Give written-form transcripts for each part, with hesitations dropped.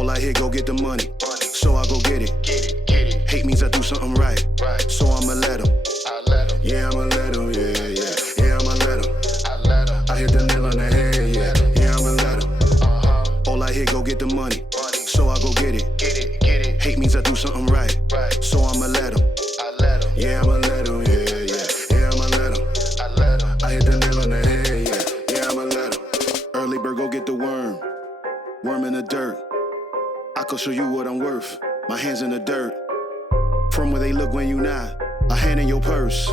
All I hear, go get the money. So I go get it. Hate means I do something right. So I'ma let him. Yeah, I'ma let him. Yeah, I'ma let him. I hit the nail on the head. Yeah, I'ma let him. All I hear, go get the money. So I go get it. Hate means I do something right. So I'ma let him. Yeah, I'ma let him. Yeah, I'ma let him. I hit the nail on the head. Yeah, I'ma let him. Early bird, go get the worm. Worm in the dirt. I could show you what I'm worth. My hands in the dirt. From where they look when you not. A hand in your purse.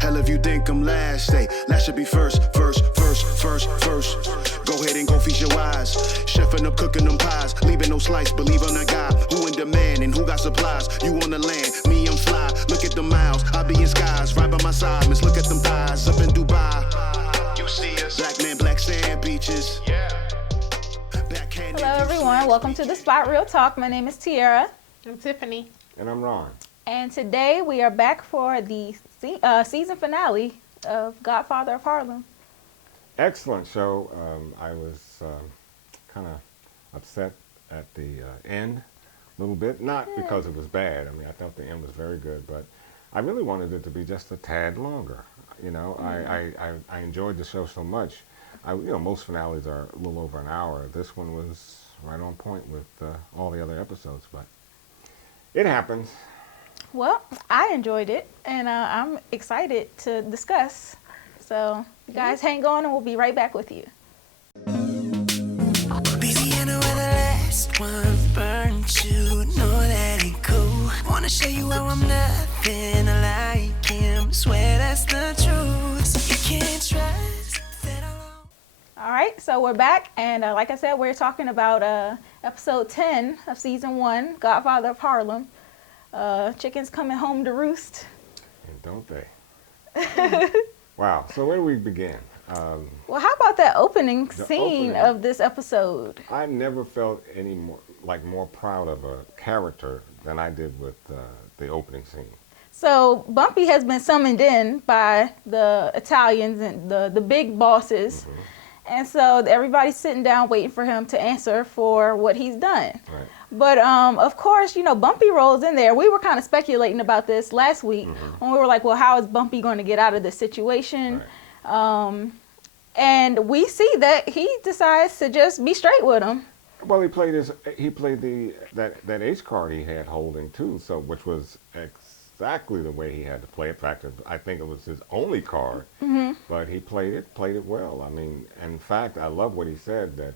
Hell if you think I'm last, say last should be first. Go ahead and go feast your eyes. Chefing up, cooking them pies. Leaving no slice, believe on a guy. Who in demand and who got supplies? You on the land, me I'm fly. Look at the miles, I be in skies. Right by my side, miss look at them thighs. Up in Dubai, you see us. Black man, black sand beaches. Hello everyone, welcome to The Spot Real Talk. My name is Tiara. I'm Tiffany. And I'm Ron. And today we are back for the season finale of Godfather of Harlem. Excellent show. I was kind of upset at the end a little bit. Not because it was bad. I mean, I thought the end was very good, but I really wanted it to be just a tad longer. You know, I enjoyed the show so much. Most finales are a little over an hour. This one was right on point with all the other episodes, but it happens. Well, I enjoyed it, and I'm excited to discuss. So, you guys hang on, and we'll be right back with you. Louisiana where the last one burned you. Know that ain't cool. Wanna show you how I'm nothing like him. Swear that's the truth. You can't trust that alone. All right, so we're back, and like I said, we're talking about episode 10 of season 1, Godfather of Harlem. Chickens coming home to roost. And don't they? Wow. So where do we begin? Well, how about that opening scene of this episode? I never felt any more proud of a character than I did with the opening scene. So Bumpy has been summoned in by the Italians and the big bosses. Mm-hmm. And so everybody's sitting down waiting for him to answer for what he's done. Right. But, of course, Bumpy rolls in there. We were kind of speculating about this last week when we were like, well, how is Bumpy going to get out of this situation? Right. And we see that he decides to just be straight with him. Well, he played that ace card he had holding, too, which was exactly the way he had to play it. In fact, I think it was his only card, but he played it well. I mean, in fact, I love what he said, that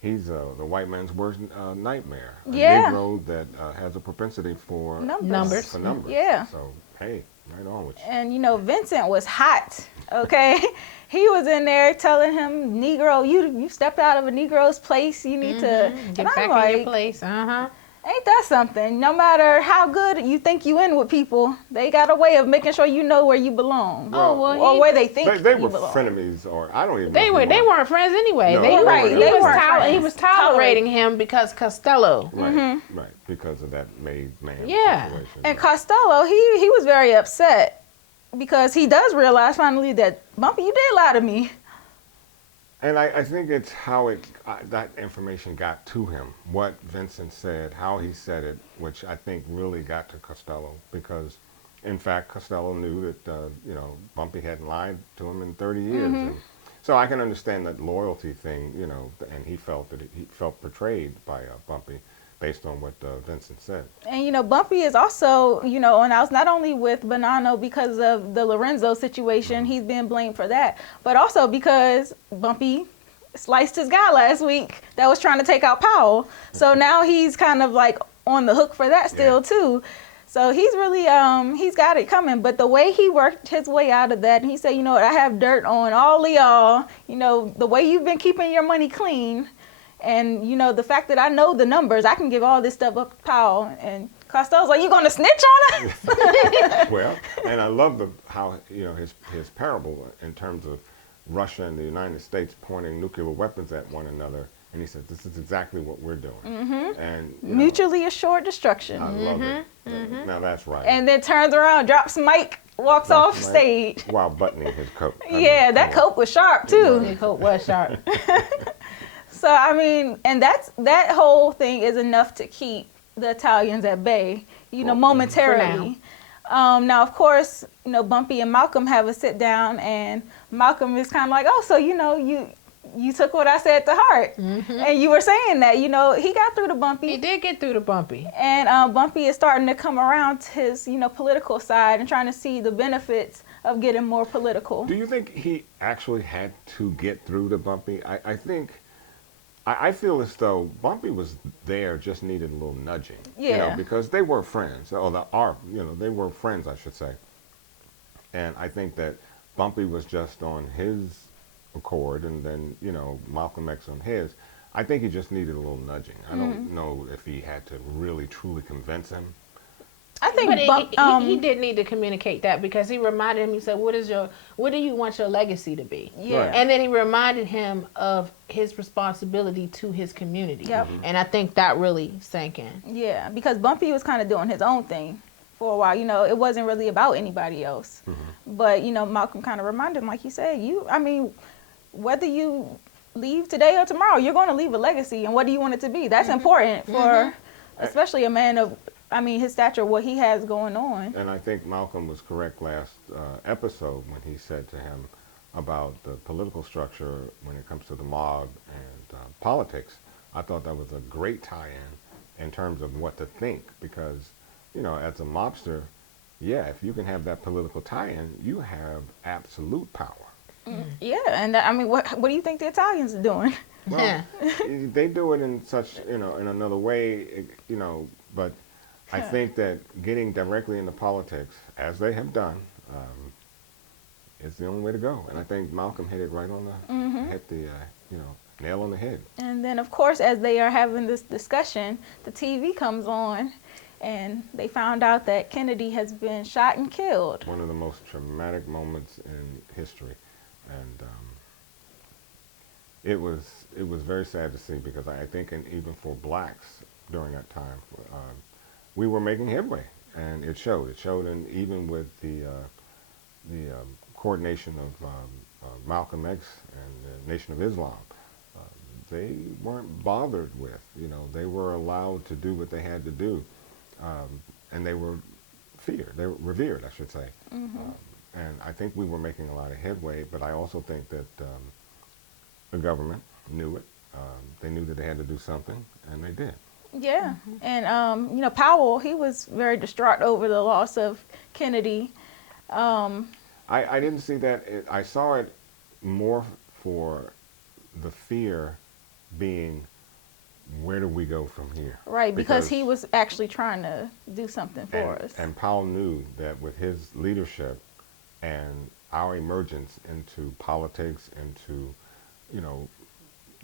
he's the white man's worst nightmare. A Negro that has a propensity for numbers. Yeah. So, hey, right on with you. And, Vincent was hot, okay? He was in there telling him, Negro, you stepped out of a Negro's place. You need to get back in your place. Ain't that something? No matter how good you think you in with people, they got a way of making sure you know where you belong. Or where they think they you were belong. Frenemies, or I don't even. They weren't friends anyway. No, he was tolerating him because Costello. Right, because of that made man situation. And Costello, he was very upset because he does realize finally that Bumpy, you did lie to me. And I think it's how that information got to him, what Vincent said, how he said it, which I think really got to Costello, because, in fact, Costello knew that, Bumpy hadn't lied to him in 30 years. And so I can understand that loyalty thing, and he felt betrayed by Bumpy based on what Vincent said. And, Bumpy is also, and I was not only with Bonanno because of the Lorenzo situation, he's being blamed for that, but also because Bumpy sliced his guy last week that was trying to take out Powell. So now he's kind of like on the hook for that still too. So he's really, he's got it coming. But the way he worked his way out of that, and he said, I have dirt on all of y'all, the way you've been keeping your money clean. And, the fact that I know the numbers, I can give all this stuff up to Powell. And Costello's like, you going to snitch on us? Well, and I love how, his parable in terms of Russia and the United States pointing nuclear weapons at one another. And he said, this is exactly what we're doing. And mutually assured destruction. I love it. Now that's right. And then turns around, drops Mike, walks off stage. While buttoning his coat. That coat was sharp, too. The coat was sharp. So I mean, and that whole thing is enough to keep the Italians at bay, momentarily. Now, of course, Bumpy and Malcolm have a sit down, and Malcolm is kind of like, oh, so you took what I said to heart, and you were saying that he got through to Bumpy. He did get through to Bumpy, and Bumpy is starting to come around to his political side and trying to see the benefits of getting more political. Do you think he actually had to get through to Bumpy? I feel as though Bumpy was there, just needed a little nudging. Yeah. Because they were friends, or they were friends, I should say. And I think that Bumpy was just on his accord, and then Malcolm X on his. I think he just needed a little nudging. I don't know if he had to really truly convince him. I think but he did need to communicate that, because he reminded him. He said, what do you want your legacy to be? Yeah. Right. And then he reminded him of his responsibility to his community. Yep. And I think that really sank in. Yeah, because Bumpy was kind of doing his own thing for a while. It wasn't really about anybody else. But Malcolm kind of reminded him, like you said, whether you leave today or tomorrow, you're going to leave a legacy, and what do you want it to be? That's important for especially a man of his stature, what he has going on. And I think Malcolm was correct last episode when he said to him about the political structure when it comes to the mob and politics. I thought that was a great tie-in terms of what to think, because, as a mobster, if you can have that political tie-in, you have absolute power. Yeah, and what do you think the Italians are doing? Well, they do it in such, in another way, but I think that getting directly into politics, as they have done, is the only way to go. And I think Malcolm hit it right on hit the, nail on the head. And then, of course, as they are having this discussion, the TV comes on, and they found out that Kennedy has been shot and killed. One of the most traumatic moments in history. And it was very sad to see, because I think, and even for blacks during that time, we were making headway, and it showed. It showed, and even with the coordination of Malcolm X and the Nation of Islam, they weren't bothered with. They were allowed to do what they had to do, and they were feared. They were revered, I should say. And I think we were making a lot of headway, but I also think that the government knew it. They knew that they had to do something, and they did. Yeah, and Powell, he was very distraught over the loss of Kennedy. I didn't see that. I saw it more for the fear being, where do we go from here? Right, because he was actually trying to do something for us. And Powell knew that with his leadership and our emergence into politics, into,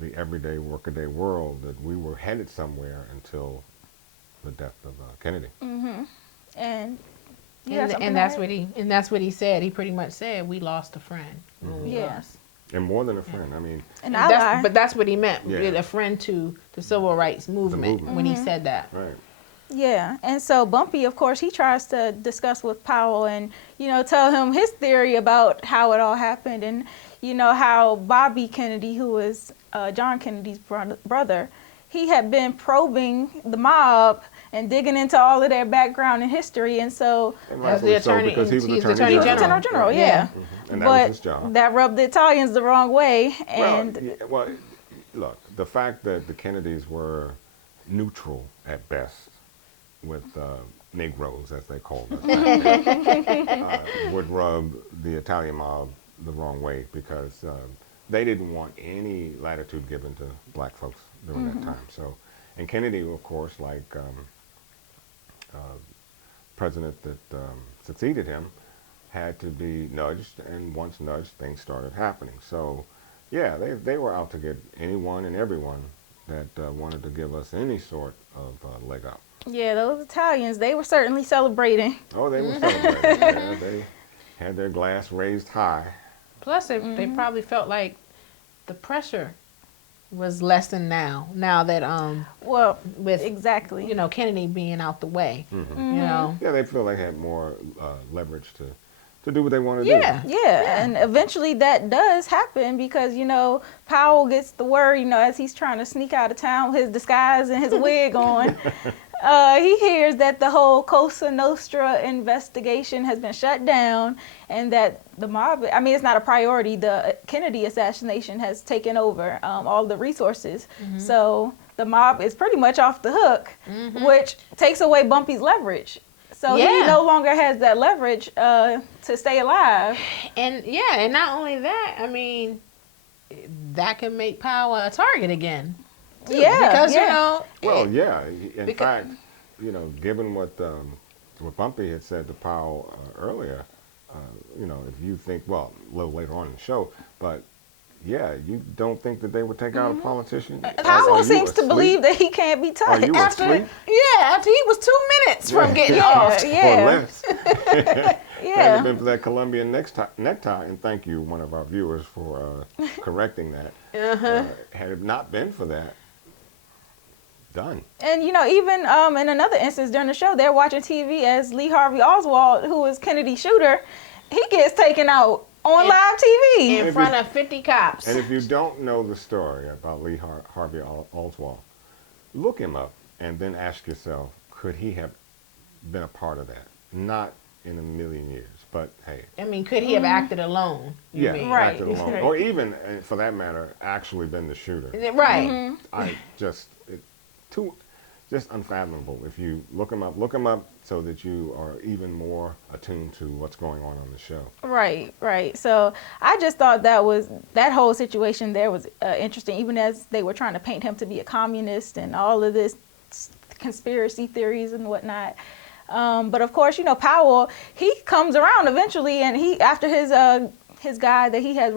the everyday, workaday world, that we were headed somewhere until the death of Kennedy. And that's what he said. He pretty much said, we lost a friend. Yes. And more than a friend. But that's what he meant. Yeah. A friend to the civil rights movement. When he said that. Right. Yeah, and so Bumpy, of course, he tries to discuss with Powell and, tell him his theory about how it all happened, and, how Bobby Kennedy, who was John Kennedy's brother, he had been probing the mob and digging into all of their background and history, and so... And rightfully so, because he was the Attorney General, yeah. And that but was his job. That rubbed the Italians the wrong way, and... Well, look, the fact that the Kennedys were neutral at best with Negroes, as they called us, would rub the Italian mob the wrong way, because they didn't want any latitude given to black folks during that time. So, and Kennedy, of course, like president that succeeded him, had to be nudged, and once nudged, things started happening. So, yeah, they were out to get anyone and everyone that wanted to give us any sort of leg up. Yeah, those Italians, they were certainly celebrating. Oh, they were celebrating. Yeah, they had their glass raised high. Plus, they probably felt like the pressure was lessened now that with exactly, Kennedy being out the way. Yeah, they feel they had more leverage to to do what they want to Yeah. do. Yeah, and eventually that does happen because, Powell gets the word, as he's trying to sneak out of town with his disguise and his wig on. He hears that the whole Cosa Nostra investigation has been shut down and that the mob, it's not a priority. The Kennedy assassination has taken over all the resources. So the mob is pretty much off the hook, which takes away Bumpy's leverage. So he no longer has that leverage to stay alive. And not only that, that can make Power a target again. Too, because Well, yeah. In fact, given what Bumpy had said to Powell earlier, if you think, well, a little later on in the show, but yeah, you don't think that they would take out a politician? Powell seems to believe that he can't be touched. Are you asleep? After he was 2 minutes from getting off. Or less. Yeah. Had it been for that Colombian necktie, and thank you, one of our viewers, for correcting that. Had it not been for that, done. And even in another instance during the show, they're watching TV as Lee Harvey Oswald, who was Kennedy's shooter, he gets taken out on live TV in front of 50 cops. And if you don't know the story about Lee Harvey Oswald, look him up and then ask yourself, could he have been a part of that? Not in a million years, but hey. Could he have acted alone? Yeah, Right. acted alone, or even, for that matter, actually been the shooter. Right. Just unfathomable. If you look him up so that you are even more attuned to what's going on the show. Right. So I just thought that whole situation there was interesting, even as they were trying to paint him to be a communist and all of this conspiracy theories and whatnot. But of course, Powell, he comes around eventually, and he, after his guy that he has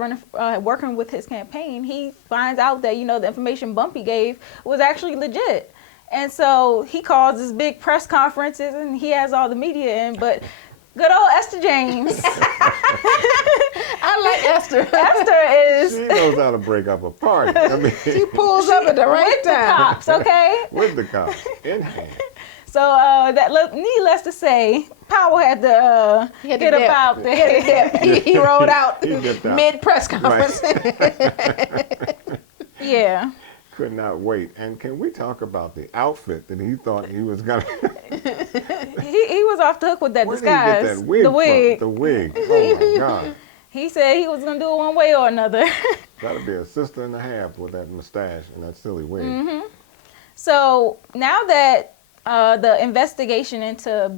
working with his campaign, he finds out that, the information Bumpy gave was actually legit. And so he calls this big press conferences and he has all the media in, but good old Esther James. I like Esther. Esther She knows how to break up a party. She pulls up at the right with the time. cops, okay? With the cops in hand. So needless to say, Powell had to get up out there. He rolled out He dipped out. mid-press conference. Right. Yeah. Could not wait. And can we talk about the outfit that he thought he was going to... He was off the hook with that Where disguise. did he get that wig the wig. from? The wig. Oh, my God. He said he was going to do it one way or another. That'll be a sister and a half with that mustache and that silly wig. So now that the investigation into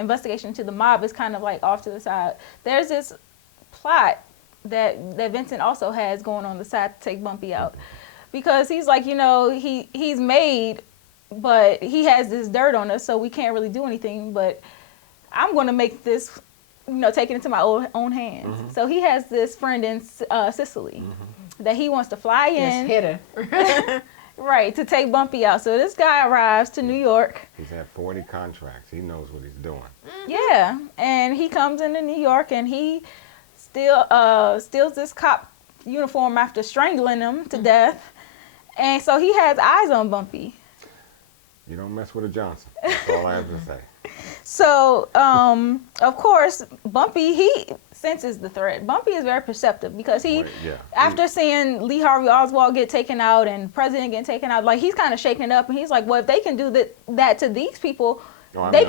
investigation into the mob is kind of like off to the side, there's this plot that Vincent also has going on the side to take Bumpy out. Because he's like, he's made, but he has this dirt on us, so we can't really do anything. But I'm going to make this, take it into my own hands. So he has this friend in Sicily that he wants to fly in. Just hit her. Right, to take Bumpy out. So this guy arrives to New York. He's had 40 contracts. He knows what he's doing. Yeah, and he comes into New York and he steals this cop uniform after strangling him to death. And so he has eyes on Bumpy. You don't mess with a Johnson. That's all I have to say. So, of course, Bumpy, he senses the threat. Bumpy is very perceptive because after seeing Lee Harvey Oswald get taken out and President get taken out, like, he's kind of shaken up, and he's like, well, if they can do that to these people, I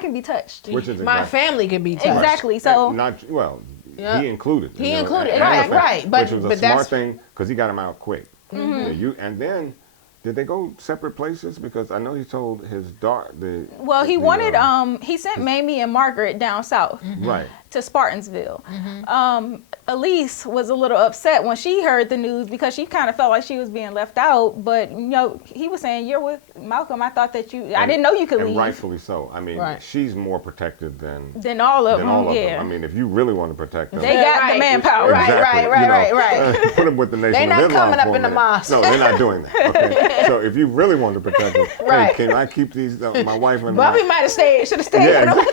can be touched. Which is My family can be touched. Exactly. So he included. He included. Right. Which was a smart thing because he got him out quick. And then, did they go separate places? Because I know he told his daughter. He sent Mamie and Margaret down south. Right. To Spartansville. Elise was a little upset when she heard the news because she kind of felt like she was being left out. But he was saying, "You're with Malcolm. I thought that I didn't know you could leave." And rightfully so. She's more protected than all of them. Yeah. If you really want to protect them, they got the manpower. Exactly. Right. Put them with the Nation They're of not Islam coming up in the mosque. No, they're not doing that. Okay. So if you really want to protect them, hey, can I keep these? My wife and Bumpy might have stayed. Should have stayed. Yeah.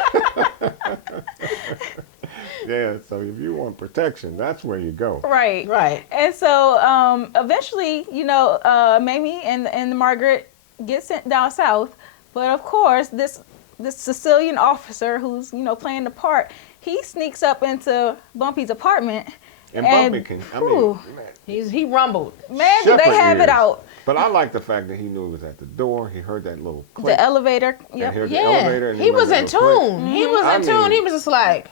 Yeah, so if you want protection, that's where you go. Right. And so eventually, Mamie and Margaret get sent down south. But of course, this Sicilian officer who's, playing the part, he sneaks up into Bumpy's apartment. And Bumpy can, I mean, he rumbled. Man, did they have it out. But I like the fact that he knew it was at the door. He heard that little click. The elevator. Yep. Yep. The elevator, and he was in tune. Mm-hmm. He was in tune. He was just like,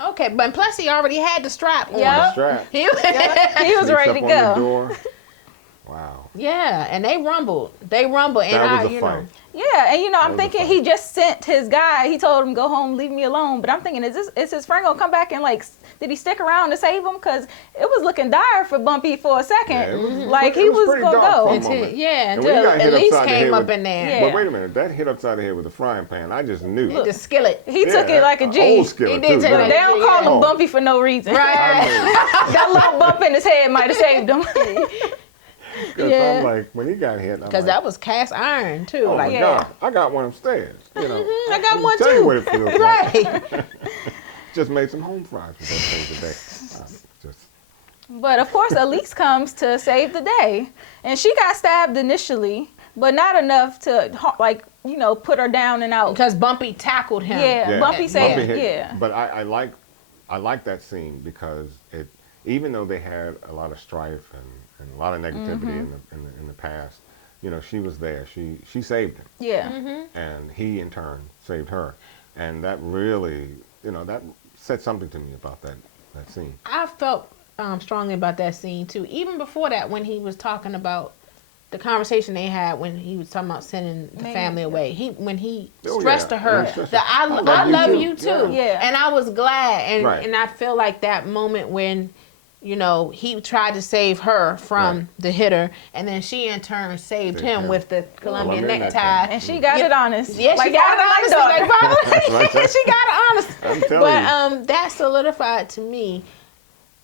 okay. But plus, he already had the strap on. Yep. He was ready to go. On the door. Wow. Yeah, and they rumbled. And that was a fight. Yeah, and I'm thinking he just sent his guy. He told him, go home, leave me alone. But I'm thinking, is his friend gonna come back and did he stick around to save him? Because it was looking dire for Bumpy for a second. Yeah, it was, he was pretty gonna dark go. for a moment. Until Elise came up in there. Yeah. But wait a minute, that hit upside the head with a frying pan. I just knew. The skillet. He took it like a G. Old skillet, He did too. take it. They don't call him Bumpy for no reason. Right. That little bump in his head might have saved him. Because I'm like, when he got hit, Because that was cast iron too. oh my God, I got one upstairs. I got one tell you what too. it feels Right. Just made some home fries with that thing today. But of course, Elise comes to save the day, and she got stabbed initially, but not enough to put her down and out. Because Bumpy tackled him. Yeah, Bumpy saved. Yeah. But I like that scene because even though they had a lot of strife and a lot of negativity in the past, she was there. She saved him. Yeah. And he in turn saved her, and that really, that said something to me about that scene. I felt strongly about that scene too. Even before that, when he was talking about the conversation they had when he was talking about sending the family away. When he stressed to her that I love you too. Yeah. And I was glad, and I feel like that moment when he tried to save her from the hitter, and then she in turn saved him with the Colombian necktie. And she got it honest. Yeah, she got it honest. She got it honest. I'm telling you. That solidified to me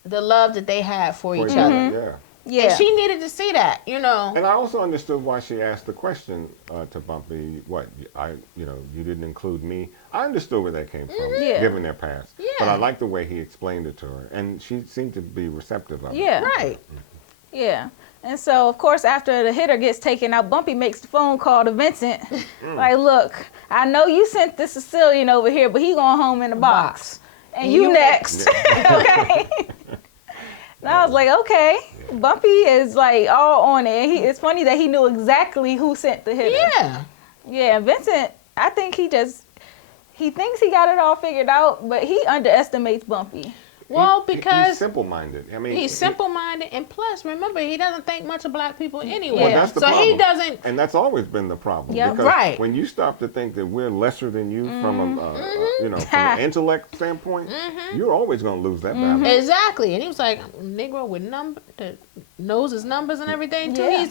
the love that they had for each other. Yeah. And she needed to see that, And I also understood why she asked the question to Bumpy, you didn't include me. I understood where that came from, given their past. Yeah. But I liked the way he explained it to her, and she seemed to be receptive of it. Yeah. Right. Yeah. And so, of course, after the hitter gets taken out, Bumpy makes the phone call to Vincent. Like, look, I know you sent the Sicilian over here, but he going home in a box. And you next. Okay. And I was like, okay. Bumpy is all on it. It's funny that he knew exactly who sent the hitter. Yeah. Yeah, Vincent, I think he thinks he got it all figured out, but he underestimates Bumpy. Well, because he's simple-minded. I mean, he's simple-minded, and plus, remember, he doesn't think much of black people anyway. Well, that's the so problem. he doesn't. And that's always been the problem. Yep. Because Right. when you start to think that we're lesser than you from from an intellect standpoint, you're always going to lose that battle. Exactly, and he was like, Negro with that knows his numbers and everything too. Yeah.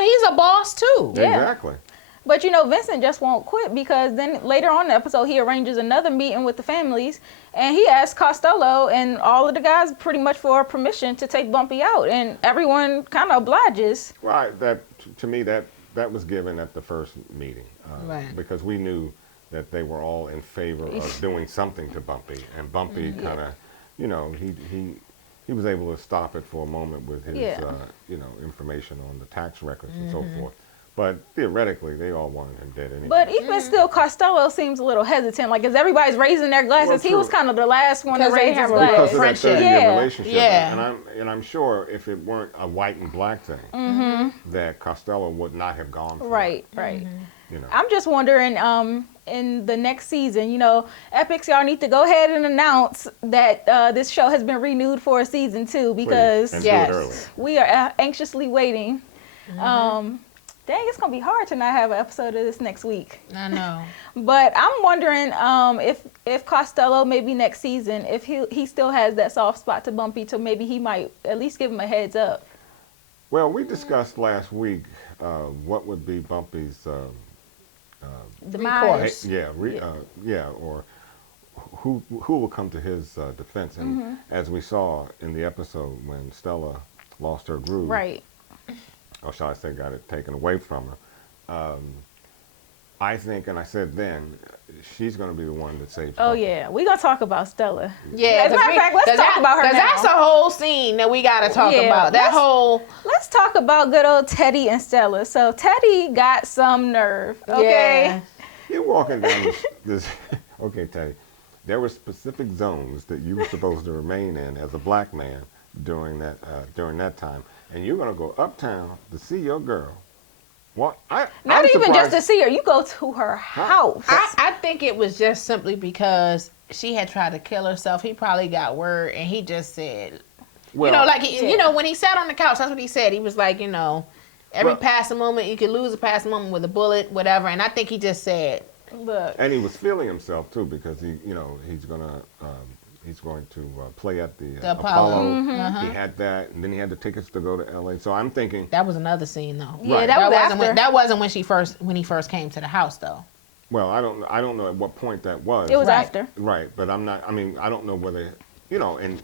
He's a boss too. Yeah. Exactly. But Vincent just won't quit, because then later on in the episode he arranges another meeting with the families, and he asks Costello and all of the guys pretty much for permission to take Bumpy out, and everyone kind of obliges. Right. To me, that was given at the first meeting, Right. because we knew that they were all in favor of doing something to Bumpy, and Bumpy kind of, he was able to stop it for a moment with his, information on the tax records and so forth. But theoretically, they all wanted him dead anyway. But even still, Costello seems a little hesitant. Like, as everybody's raising their glasses, he was kind of the last one to Because they raise his have a glass. Because of that friendship. 30-year relationship. Yeah. And I'm sure if it weren't a white and black thing, that Costello would not have gone for Right. it. I'm just wondering, in the next season, Epics, y'all need to go ahead and announce that this show has been renewed for a season 2, because Please, and do it early. we are anxiously waiting. Dang, it's gonna be hard to not have an episode of this next week. I know. But I'm wondering if Costello, maybe next season, if he still has that soft spot to Bumpy, so maybe he might at least give him a heads up. Well, we discussed last week what would be Bumpy's Demise. or who will come to his defense. And as we saw in the episode when Stella lost her groove, Right. or shall I say got it taken away from her, I think, and I said then, she's going to be the one that saves Oh, Bumpy. yeah. We're going to talk about Stella. Yeah. As a matter of fact, let's talk about her now. Because that's a whole scene that we got to talk about. Let's talk about good old Teddy and Stella. So Teddy got some nerve, okay? Yeah. You're walking down this okay, Teddy. there were specific zones that you were supposed to remain in as a black man during that time, and you're gonna go uptown to see your girl. What? Not even just to see her. You go to her house. I think it was just simply because she had tried to kill herself. He probably got word, and he just said, Well, you know, like you know, when he sat on the couch, that's what he said. He was like, you know, every passing moment you could lose a passing moment with a bullet, whatever. And I think he just said, look. And he was feeling himself too, because he's going to play at the Apollo. Mm-hmm. He had that, and then he had the tickets to go to LA. So I'm thinking that was another scene though. Yeah, Right. That wasn't when he first came to the house though. well, I don't know at what point that was. It was Right. after. Right, but I don't know whether, and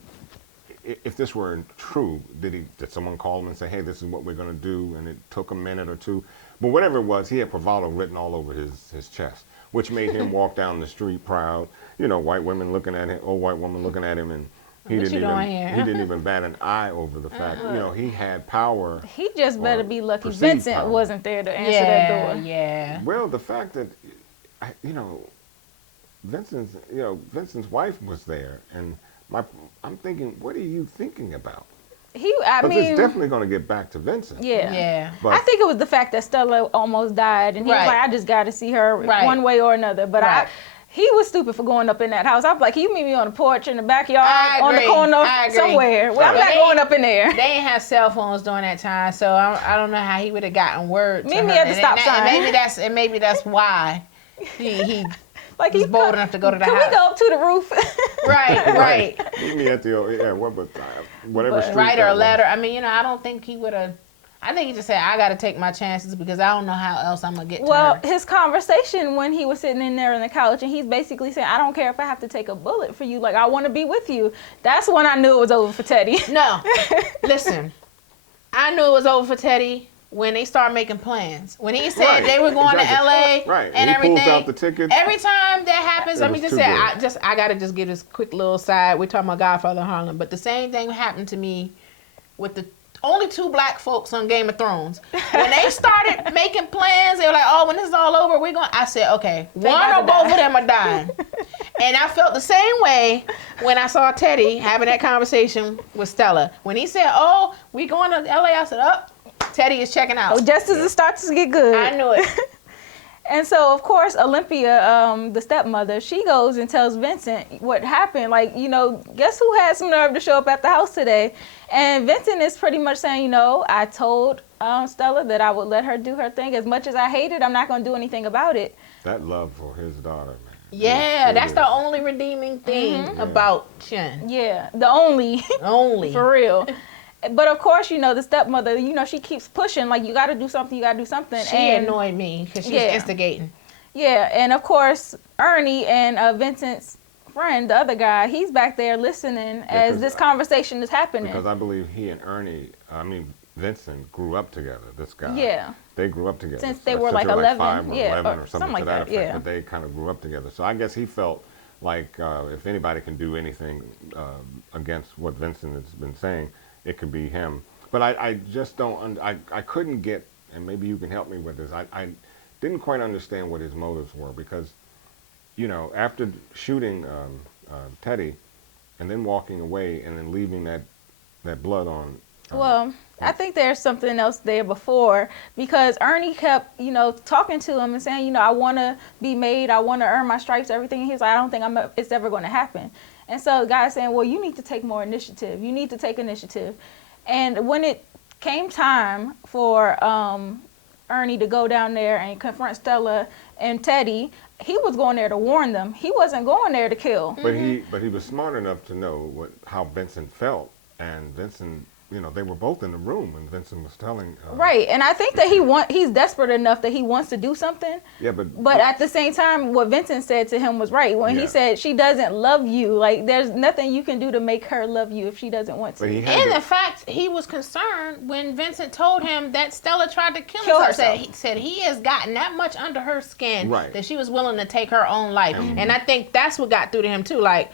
if this were true, did someone call him and say, hey, this is what we're going to do, and it took a minute or two? But whatever it was, he had bravado written all over his chest, which made him walk down the street proud. White women looking at him, old white woman looking at him, and he didn't even bat an eye over the fact, he had power. He just better be lucky perceived Vincent power. wasn't there to answer that door. Yeah. Well, the fact that, Vincent's wife was there, and I'm thinking, what are you thinking about? I Because mean, it's definitely going to get back to Vincent. yeah. Yeah. But I think it was the fact that Stella almost died, and he was Right. like, I just got to see her Right. one way or another. But Right. he was stupid for going up in that house. I was like, can you meet me on the porch in the backyard, I on the agree. corner, I agree. somewhere? Well, I'm But not going up in there. They didn't have cell phones during that time, so I don't know how he would have gotten word. Meet to me her. at the And stop that- sign. And maybe that's why he Like was he's bold enough to go to the Can house. we go up to the roof? Right. Meet me at the whatever street. Write her that a was. letter. I mean, I don't think he would have. I think he just said, I got to take my chances because I don't know how else I'm going to get to Well, her. his conversation when he was sitting in there on the couch, and he's basically saying, I don't care if I have to take a bullet for you. Like, I want to be with you. That's when I knew it was over for Teddy. No. Listen, I knew it was over for Teddy when they started making plans. When he said Right, they were going exactly. to LA Right, and he everything. pulls out the tickets. Every time that happens, It let me was just too say, good. I got to just give this quick little side. We're talking about Godfather of Harlem, but the same thing happened to me with the only two black folks on Game of Thrones. When they started making plans, they were like, oh, when this is all over, we're going. I said, okay, one not or to both die. of them are dying. And I felt the same way when I saw Teddy having that conversation with Stella. When he said, oh, we going to LA, I said, oh, Teddy is checking out. Oh, just as it starts to get good. I knew it. And so, of course, Olympia, the stepmother, she goes and tells Vincent what happened. Like, guess who had some nerve to show up at the house today? And Vincent is pretty much saying, I told Stella that I would let her do her thing. As much as I hate it, I'm not going to do anything about it. That love for his daughter, man. Yeah, It that's is. the only redeeming thing about Chen. Yeah, the only, Only. for real. But of course, the stepmother, she keeps pushing, like, you got to do something, you got to do something. She and annoyed me because she's Yeah. instigating. Yeah, and of course, Ernie and Vincent's friend, the other guy, he's back there listening as 'cause this conversation is happening. Because I believe he and Vincent grew up together, this guy. Yeah. They grew up together. Since they were like 11, 5 or yeah, 11 or or something something like to that that, effect. yeah. But they kind of grew up together. So I guess he felt like if anybody can do anything against what Vincent has been saying, it could be him. But I just don't, I couldn't get, and maybe you can help me with this, I didn't quite understand what his motives were because, after shooting Teddy and then walking away and then leaving that blood on. Well, I think there's something else there before because Ernie kept, talking to him and saying, I want to be made, I want to earn my stripes, everything. He was like, I don't think it's ever going to happen. And so the guy's saying, well, you need to take more initiative. You need to take initiative. And when it came time for Ernie to go down there and confront Stella and Teddy, he was going there to warn them. He wasn't going there to kill. But he was smart enough to know how Vincent felt, and Vincent, they were both in the room when Vincent was telling. Right, and I think that he's desperate enough that he wants to do something. Yeah, but at the same time, what Vincent said to him was right when he said she doesn't love you. Like there's nothing you can do to make her love you if she doesn't want to. But he had And to- the fact he was concerned when Vincent told him that Stella tried to kill Kill herself. herself. He said he has gotten that much under her skin Right. that she was willing to take her own life. And I think that's what got through to him too. Like,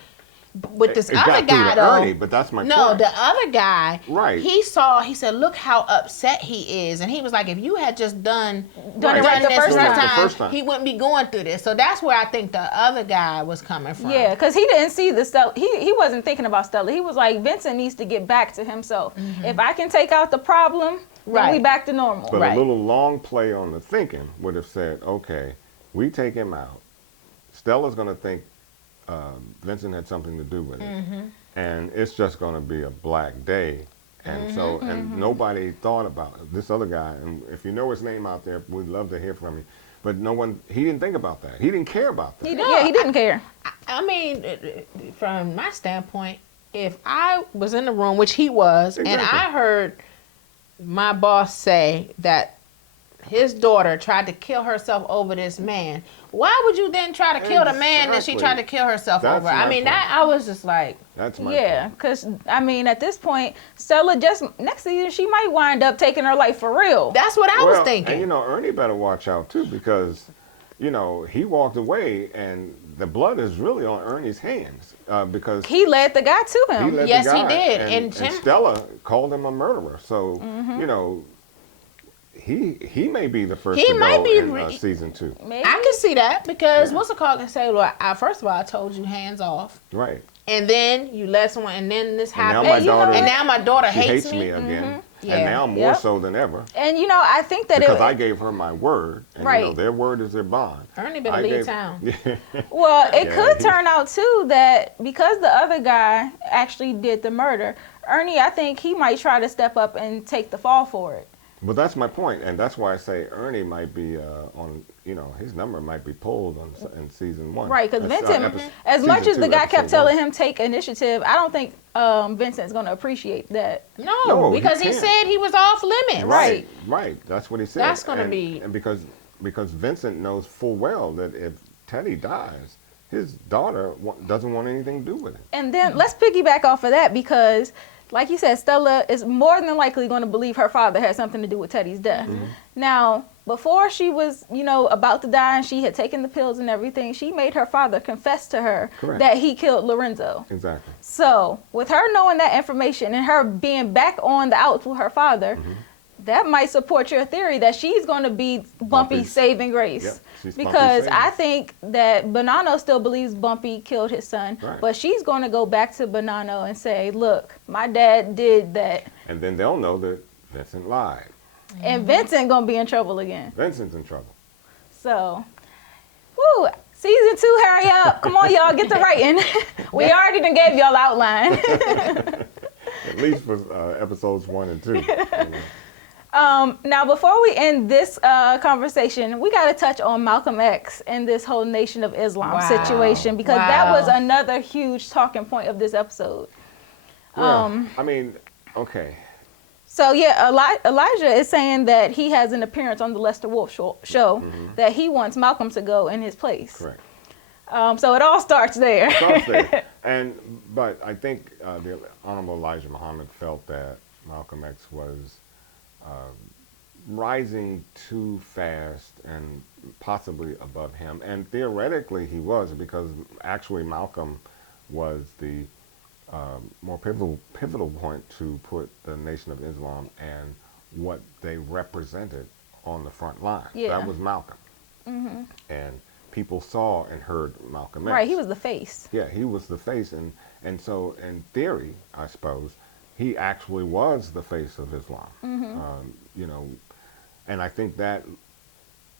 with this It other got through guy to though. Ernie, but that's my No, point. the other guy. Right. He said, look how upset he is, and he was like, if you had just done it right the this first time. he wouldn't be going through this. So that's where I think the other guy was coming from. Yeah, because he didn't see the Stella. He wasn't thinking about Stella. He was like, Vincent needs to get back to himself. If I can take out the problem, then we back to normal. But Right. a little long play on the thinking would have said, okay, we take him out. Stella's going to think Vincent had something to do with it. And it's just going to be a black day. And so, and nobody thought about this other guy. And if you know his name out there, we'd love to hear from you. But no one, he didn't think about that. He didn't care about that. He didn't care. I mean, from my standpoint, if I was in the room, which he was, and I heard my boss say that his daughter tried to kill herself over this man, why would you then try to kill the man that she tried to kill herself over? I mean, I was just like... That's my Yeah, because, I mean, at this point, Stella just, next season, she might wind up taking her life for real. That's what I was thinking. And, you know, Ernie better watch out, too, because, you know, he walked away, and the blood is really on Ernie's hands, because... He led the guy to him. He led Yes, the guy, he did. And Stella called him a murderer. So, you know, he may be the first to go in season 2. Maybe. I can see that because what's a call can say, well, first of all, I told you hands off. Right. And then you let someone, and then this happened. And now my daughter she hates me me. again. Yeah. And now more so than ever. And, you know, I think that because I gave her my word. And, Right. you know, their word is their bond. Ernie better leave town. Yeah. Well, it could turn out, too, that because the other guy actually did the murder, Ernie, I think he might try to step up and take the fall for it. Well, that's my point, and that's why I say Ernie might be on. You know, his number might be pulled in season 1. Right, because Vincent, as much as the guy kept telling him take initiative, I don't think Vincent's going to appreciate that. No, because he said he was off limits. Right. Right. That's what he said. That's going to be. And because Vincent knows full well that if Teddy dies, his daughter doesn't want anything to do with it. And then let's piggyback off of that because, like you said, Stella is more than likely going to believe her father had something to do with Teddy's death. Now, before she was, you know, about to die and she had taken the pills and everything, she made her father confess to her that he killed Lorenzo. Exactly. So, with her knowing that information and her being back on the outs with her father, that might support your theory that she's going to be Bumpy's saving grace. Yep, she's because Bumpy's I think that Bonanno still believes Bumpy killed his son, but she's going to go back to Bonanno and say, look, my dad did that. And then they'll know that Vincent lied. And Vincent going to be in trouble again. Vincent's in trouble. So, woo, season 2, hurry up. Come on, y'all, get to writing. We already done gave y'all outline. At least for episodes 1 and 2. Now, before we end this conversation, we got to touch on Malcolm X and this whole Nation of Islam situation because that was another huge talking point of this episode. Well, I mean, okay. So, yeah, Elijah is saying that he has an appearance on the Lester Wolf show that he wants Malcolm to go in his place. Correct. So it all starts there. But I think the Honorable Elijah Muhammad felt that Malcolm X was rising too fast and possibly above him. And theoretically he was, because actually Malcolm was the more pivotal point to put the Nation of Islam and what they represented on the front line. Yeah. That was Malcolm. And people saw and heard Malcolm X. Right, he was the face. Yeah, he was the face. And so in theory, I suppose, he actually was the face of Islam. You know, and I think that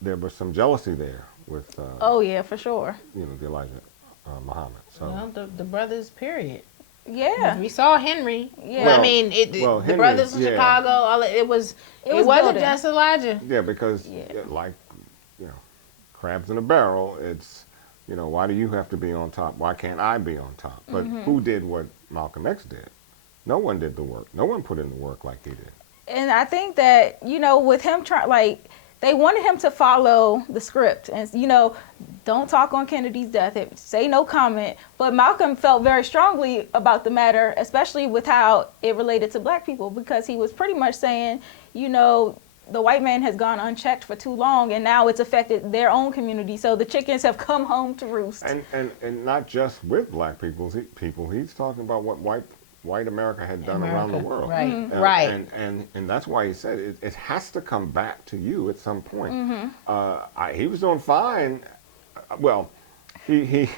there was some jealousy there with oh yeah, for sure. You know, the Elijah Muhammad. So well, the brothers, period. Yeah, we saw Henry. Yeah, well, I mean, the brothers from Chicago. All it wasn't just Elijah. Yeah, because like, you know, crabs in a barrel. It's, you know, why do you have to be on top? Why can't I be on top? But who did what Malcolm X did? No one did the work. No one put in the work like he did. And I think that, you know, with him they wanted him to follow the script and, you know, don't talk on Kennedy's death, say no comment. But Malcolm felt very strongly about the matter, especially with how it related to black people, because he was pretty much saying, you know, the white man has gone unchecked for too long, and now it's affected their own community. So the chickens have come home to roost. And not just with black people. He's talking about what white America had done around the world. Right, right. And that's why he said it has to come back to you at some point. He was doing fine. Well, he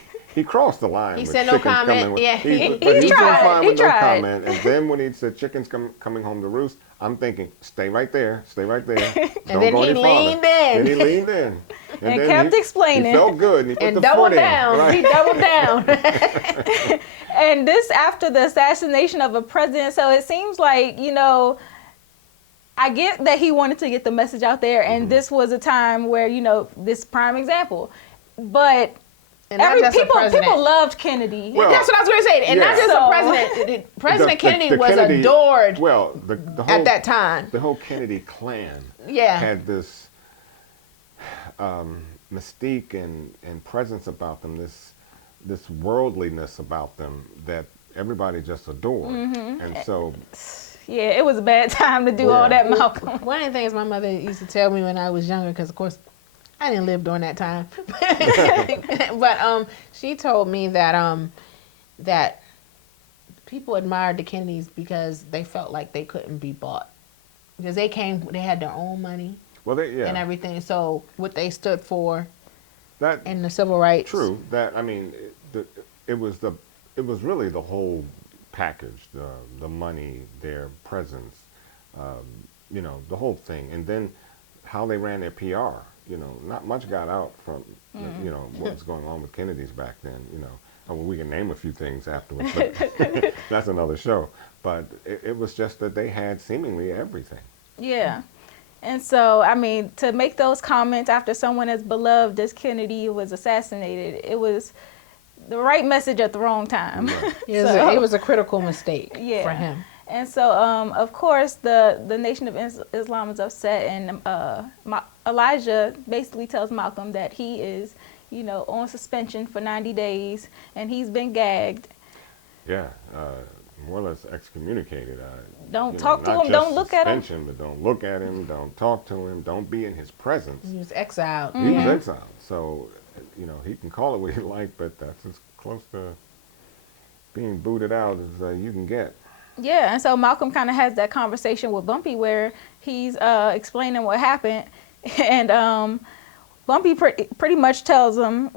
crossed the line. He with said no comment. With, yeah, but he was tried. doing fine He with no tried. comment. And then when he said chickens coming home to roost, I'm thinking, stay right there. Don't then go he any farther. leaned in. Then he leaned in. And then kept explaining. He felt good. And he put And the doubled foot down. in. Right? He doubled down. And this after the assassination of a president. So it seems like, I get that he wanted to get the message out there. And this was a time where, this prime example. But And not just a president. people loved Kennedy. Well, That's what I was going to say. And not just So- a president. President Kennedy the was Kennedy- adored Well, the whole, at that time. the whole Kennedy clan Yeah. had this mystique and presence about them, this worldliness about them that everybody just adored. And so, Yeah, it was a bad time to do all that, Malcolm. One of the things my mother used to tell me when I was younger, because of course I didn't live during that time, but she told me that people admired the Kennedys because they felt like they couldn't be bought, because they had their own money and everything. So what they stood for that and the civil rights. true. That I mean, it was really the whole package, the money, their presence, the whole thing, and then how they ran their PR. Not much got out from what was going on with Kennedy's back then. We can name a few things afterwards, but that's another show. But it was just that they had seemingly everything. Yeah. And so, I mean, to make those comments after someone as beloved as Kennedy was assassinated, it was the right message at the wrong time. It was a critical mistake for him. And so, of course, the Nation of Islam is upset, and Elijah basically tells Malcolm that he is, on suspension for 90 days, and he's been gagged. Yeah, more or less excommunicated. Don't talk to him. Don't look at him. But don't look at him. Don't talk to him. Don't be in his presence. He was exiled. He was exiled. So, he can call it what he like, but that's as close to being booted out as you can get. Yeah, and so Malcolm kind of has that conversation with Bumpy where he's explaining what happened, and Bumpy pretty much tells him,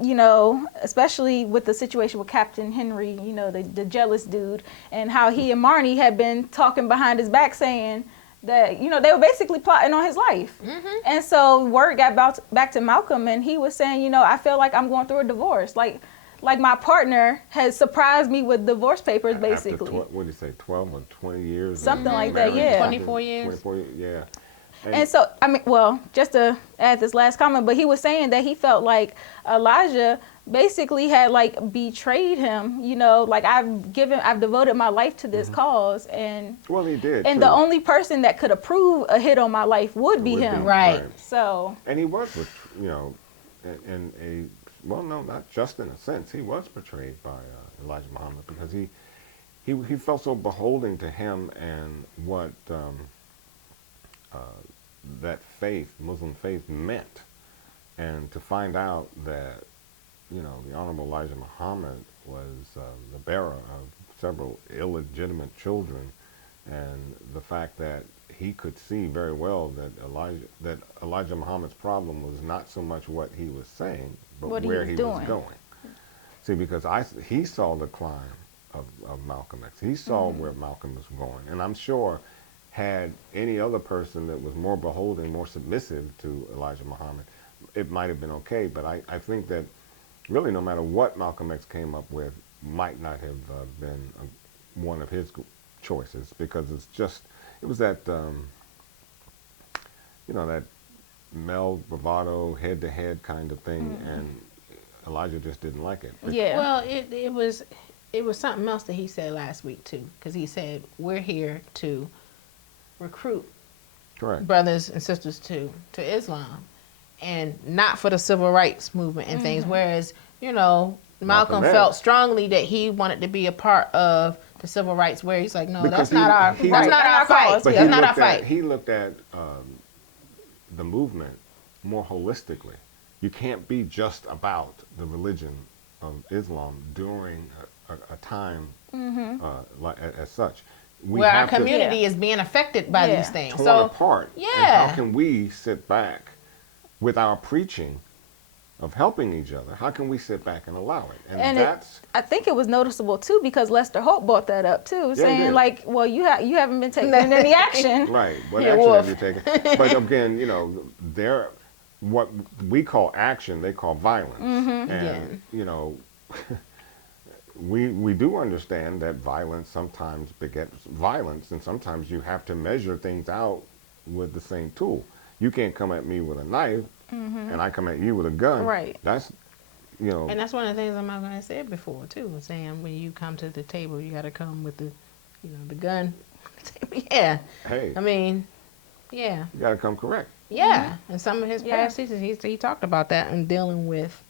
especially with the situation with Captain Henry, the jealous dude, and how he and Marnie had been talking behind his back saying that, they were basically plotting on his life. And so word got back to Malcolm, and he was saying, I feel like I'm going through a divorce. Like my partner has surprised me with divorce papers, basically. After what did he say, 12 or 20 years? Something like that, marriage, yeah. 24 years. 24 years, yeah. And so, I mean, just to add this last comment, but he was saying that he felt like Elijah basically had betrayed him, like I've devoted my life to this cause, and well, he did. And too. the only person that could approve a hit on my life would be him. Right. So. And he was, in a, well, no, not just in a sense, he was betrayed by Elijah Muhammad, because he felt so beholden to him and what that faith, Muslim faith, meant, and to find out that the Honorable Elijah Muhammad was the bearer of several illegitimate children, and the fact that he could see very well that Elijah Muhammad's problem was not so much what he was saying, but what where he he was was going. See, because he saw the climb of Malcolm X. He saw where Malcolm was going, and I'm sure had any other person that was more beholden, more submissive to Elijah Muhammad, it might have been okay. But I think that really no matter what Malcolm X came up with might not have been one of his choices, because it was that, that male bravado, head-to-head kind of thing, and Elijah just didn't like it. Yeah. Well, it was something else that he said last week too, because he said we're here to recruit Correct. brothers and sisters to Islam, and not for the civil rights movement and things. Whereas Malcolm felt strongly that he wanted to be a part of the civil rights, where he's like, no, Because that's not our fight. But That's not our fight. He looked at the movement more holistically. You can't be just about the religion of Islam during a time as such. We Where our have to community is being affected by these things. torn So apart. yeah. And how can we sit back with our preaching of helping each other? How can we sit back and allow it? And that's I think it was noticeable too because Lester Holt brought that up too, saying like, well, you haven't been taking any action. right. What Yeah, action Wolf. have you taken? But again, you know, they're what we call action, they call violence. And you know, we do understand that violence sometimes begets violence, and sometimes you have to measure things out with the same tool. You can't come at me with a knife and I come at you with a gun. Right. That's, you know. And that's one of the things I'm not going to say before too, saying when you come to the table, you got to come with the, you know, the gun. Yeah. Hey. I mean, yeah. You got to come correct. Yeah. And some of his Yeah. past seasons, he talked about that and dealing with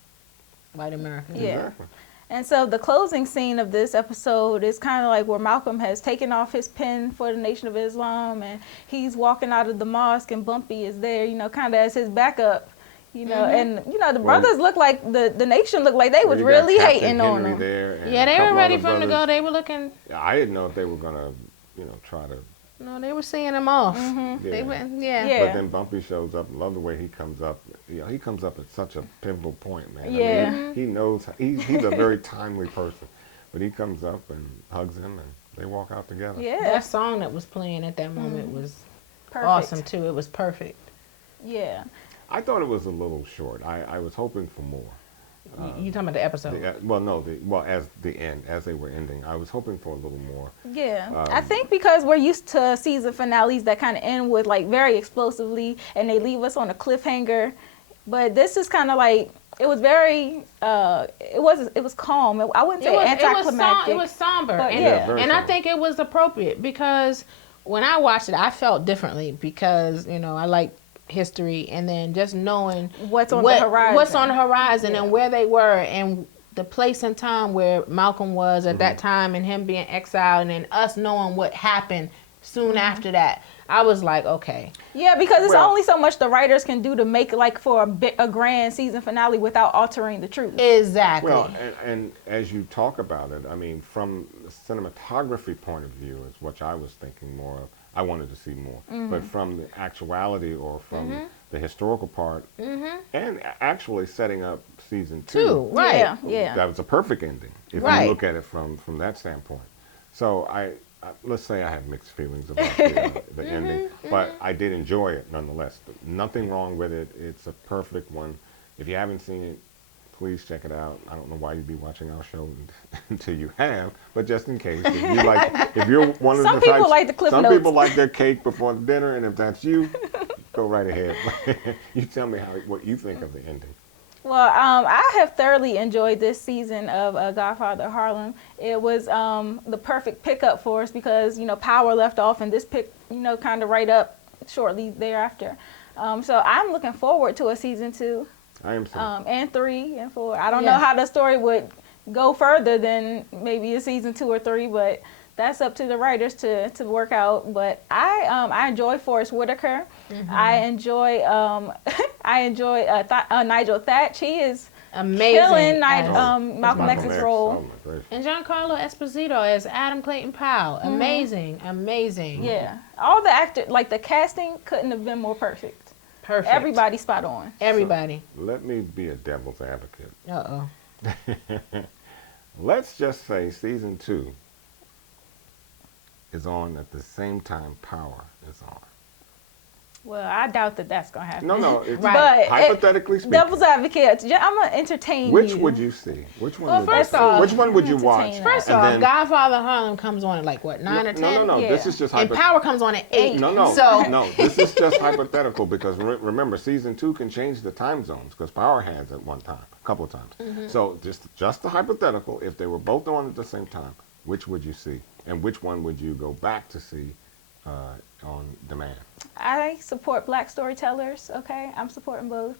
white Americans. Yeah. Exactly. And so the closing scene of this episode is kind of like where Malcolm has taken off his pen for the Nation of Islam, and he's walking out of the mosque, and Bumpy is there, you know, kind of as his backup, you know. And you know, the brothers look like the nation looked like they was You got really Captain hating on Henry him. there and Yeah, a they couple were ready other for him to go. brothers. They were looking. I didn't know if they were gonna, you know, try to. No, they were seeing him off. Yeah. They went. Yeah. But then Bumpy shows up. Love the way he comes up. You know, he comes up at such a pivotal point, man. Yeah. I mean, he knows. He's a very timely person. But he comes up and hugs him, and they walk out together. Yeah, That song that was playing at that moment was perfect. awesome too. It was perfect. Yeah. I thought it was a little short. I was hoping for more. You talking about the episode? As the end, as they were ending, I was hoping for a little more. Yeah, I think because we're used to season finales that kind of end with like very explosively, and they leave us on a cliffhanger. But this is kind of like it was very. It was calm. I wouldn't say anticlimactic. It was somber, But and, yeah. very and I somber. think it was appropriate because when I watched it, I felt differently because you know I like history, and then just knowing What's on the horizon. what's on the horizon, and where they were, and the place and time where Malcolm was at that time, and him being exiled, and then us knowing what happened soon after that. I was like, okay. Yeah, because it's Well- only so much the writers can do to make like for a grand season finale without altering the truth. Exactly. Well, and as you talk about it, I mean, from the cinematography point of view is what I was thinking more of. I wanted to see more. But from the actuality or from the historical part, and actually setting up season two, right. Yeah, yeah. that was a perfect ending if Right. you look at it from that standpoint. So let's say I have mixed feelings about the ending, but I did enjoy it nonetheless. Nothing wrong with it. It's a perfect one. If you haven't seen it, please check it out. I don't know why you'd be watching our show until you have, but just in case, if you're one of Some the people types, like the Cliff some Notes. people like their cake before the dinner, and if that's you, go right ahead. You tell me what you think of the ending. Well, I have thoroughly enjoyed this season of Godfather of Harlem. It was the perfect pickup for us because, you know, Power left off and this picked, you know, kind of right up shortly thereafter. So I'm looking forward to a season 2 I am so. and 3 and 4. I don't know how the story would go further than maybe a season 2 or 3, but that's up to the writers to work out. But I enjoy Forrest Whitaker. I enjoy Nigel Thatch. He is Amazing. killing as- Malcolm X's role. Oh, my gracious. And Giancarlo Esposito as Adam Clayton Powell. Amazing. Amazing. Yeah, all the actors, like the casting, couldn't have been more perfect. Perfect. Everybody spot on. Everybody. Let me be a devil's advocate. Uh-oh. Let's just say season 2 is on at the same time Power is on. Well, I doubt that that's gonna happen. No, it's Right. But hypothetically speaking. devil's advocate, I'm gonna entertain Which you. would you see? Which one? Well, would first you off, which one would you watch? entertain First And off, then- Godfather of Harlem comes on at like what, 9 or 10? No. Yeah. This is just And Power comes on at 8. No. So No, this is just hypothetical because remember, season 2 can change the time zones because Power has at one time, a couple of times. So just the hypothetical, if they were both on at the same time, which would you see, and which one would you go back to see on demand? I support black storytellers. Okay, I'm supporting both.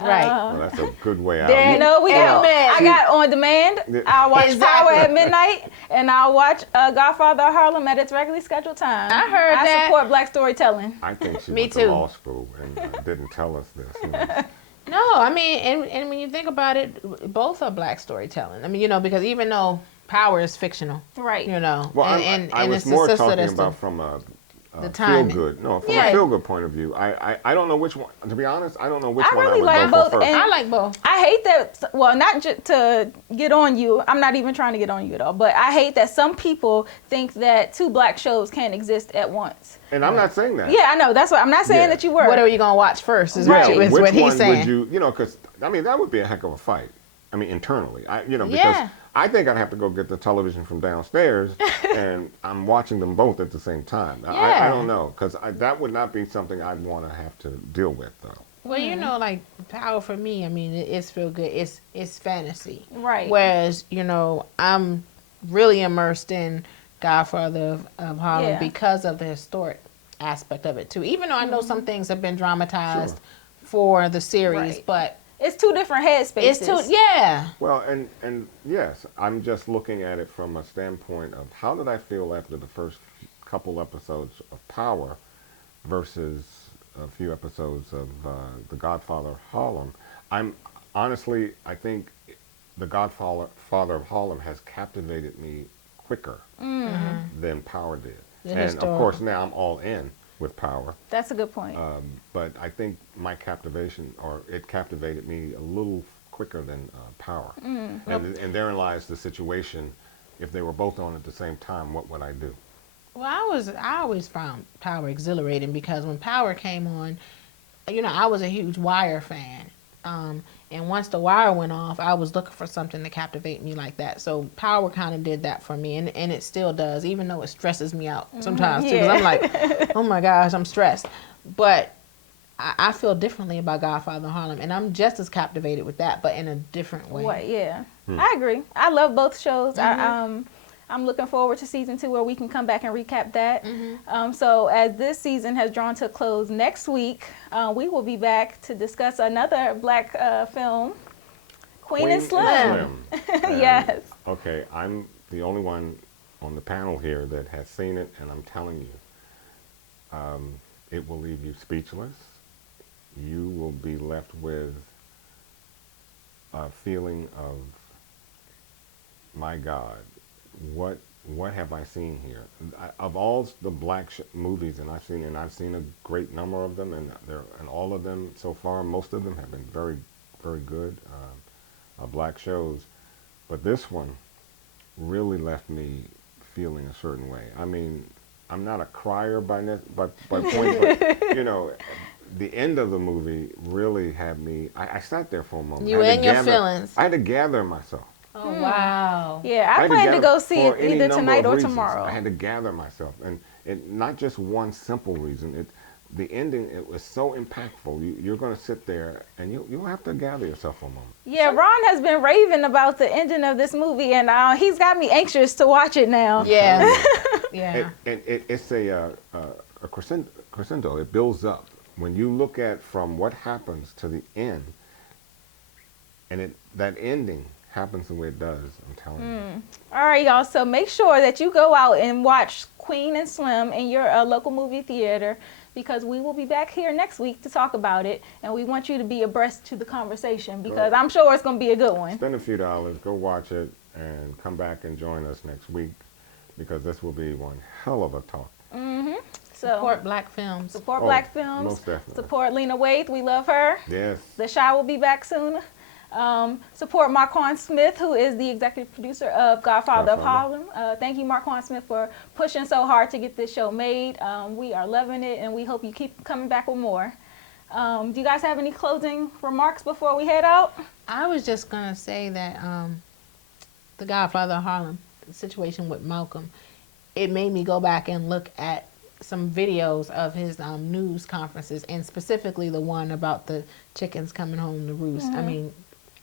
Right. Well, that's a good way out. Then I got on demand. I watch Power at midnight, and I watch Godfather of Harlem at its regularly scheduled time. I heard that. I support black storytelling. I think she Me went too. to law school and didn't tell us this. You know. No, I mean, and when you think about it, both are black storytelling. I mean, because even though Power is fictional, Right. Well, and I was it's the more sister talking that's about from a the feel timing. good. No, from Yeah. a feel good point of view. I don't know which one. To be honest, I don't know which I one really I would like go both, for first. and I like both. I hate that. Well, not to get on you. I'm not even trying to get on you at all. But I hate that some people think that two black shows can't exist at once. And I'm not saying that. Yeah, I know. That's what I'm not saying Yeah. that you were. What are you gonna watch first? Is Right. what, is Which what he's one saying. would you? Because I mean that would be a heck of a fight. I mean internally, because Yeah. I think I'd have to go get the television from downstairs, and I'm watching them both at the same time. I Yeah. don't know, because that would not be something I'd want to have to deal with, though. Well, like Power for me, I mean, it's feel good. It's fantasy. Right. Whereas, I'm really immersed in Godfather of Harlem Yeah. because of the historic aspect of it too. Even though I know some things have been dramatized Sure. for the series, Right. but It's two different headspaces. yeah. Well, and yes, I'm just looking at it from a standpoint of how did I feel after the first couple episodes of Power versus a few episodes of The Godfather of Harlem. I think The Godfather of Harlem has captivated me quicker than Power did. And of course now I'm all in with Power. That's a good point. But I think my it captivated me a little quicker than Power. And therein lies the situation. If they were both on at the same time, what would I do? Well, I always found Power exhilarating because when Power came on, I was a huge Wire fan. And once the Wire went off, I was looking for something to captivate me like that. So Power kind of did that for me, and it still does, even though it stresses me out sometimes too. 'Cause I'm like, oh my gosh, I'm stressed. But I feel differently about Godfather of Harlem, and I'm just as captivated with that, but in a different way. Yeah, I agree. I love both shows. I'm looking forward to season 2 where we can come back and recap that. So as this season has drawn to a close, next week we will be back to discuss another black film, Queen and Slim. Yes. Okay, I'm the only one on the panel here that has seen it, and I'm telling you, it will leave you speechless. You will be left with a feeling of, my God, what have I seen here? Of all the black movies, and I've seen a great number of them, and all of them so far, most of them have been very, very good black shows. But this one really left me feeling a certain way. I mean, I'm not a crier by point, but the end of the movie really had me. I sat there for a moment. You and your feelings. I had to gather myself. Oh wow. Yeah, I plan to go see it either tonight or reasons. tomorrow. I had to gather myself, and not just one simple reason. The ending, it was so impactful. You're going to sit there, and you'll have to gather yourself for a moment. Yeah, Ron has been raving about the ending of this movie, and he's got me anxious to watch it now. Yeah. Yeah. It's a crescendo. It builds up. When you look at from what happens to the end, and that ending happens the way it does, I'm telling you. All right, y'all. So make sure that you go out and watch Queen and Slim in your local movie theater, because we will be back here next week to talk about it, and we want you to be abreast to the conversation, because I'm sure it's going to be a good one. Spend a few dollars, go watch it, and come back and join us next week, because this will be one hell of a talk. So Support black films. Support black films. Most definitely. Support Lena Waithe. We love her. Yes. The Shy will be back soon. Support Marquand Smith, who is the executive producer of Godfather of Harlem. Thank you, Marquand Smith, for pushing so hard to get this show made. We are loving it, and we hope you keep coming back with more. Do you guys have any closing remarks before we head out? I was just going to say that the Godfather of Harlem, the situation with Malcolm, it made me go back and look at some videos of his news conferences, and specifically the one about the chickens coming home to roost. I mean,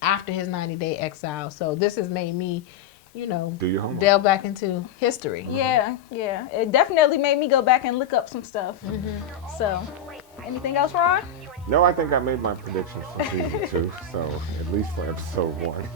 after his 90-day exile. So this has made me, do your homework, delve back into history. Yeah. It definitely made me go back and look up some stuff. So, anything else, Ron? No, I think I made my predictions for season 2, so at least for episode 1.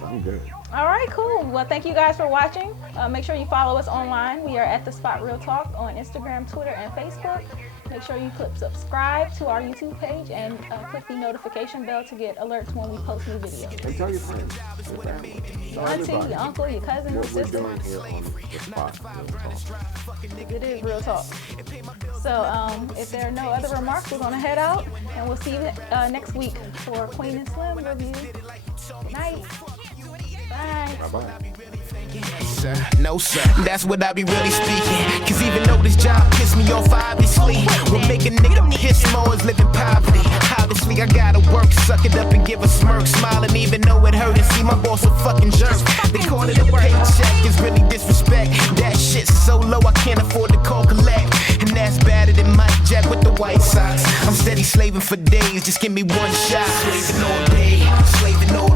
So I'm good. All right, cool. Well, thank you guys for watching. Make sure you follow us online. We are at The Spot Real Talk on Instagram, Twitter, and Facebook. Make sure you click subscribe to our YouTube page and click the notification bell to get alerts when we post new videos. And tell your friends, your family, Your auntie, your uncle, your cousin, your what we're sister. doing here on The Spot Real Talk. It is real talk. So if there are no other remarks, we're going to head out, and we'll see you next week for Queen and Slim review. Good night. Bye. Bye-bye. No sir, that's what I be really speaking. Cause even though this job piss me off, obviously what make a nigga piss more is living poverty. Obviously I gotta work, suck it up and give a smirk, smiling even though it hurt and see my boss a fucking jerk. They call it a paycheck, it's really disrespect. That shit's so low I can't afford to call collect. And that's badder than Mike Jack with the White Sox. I'm steady slaving for days, just give me one shot. Slaving all day, slaving all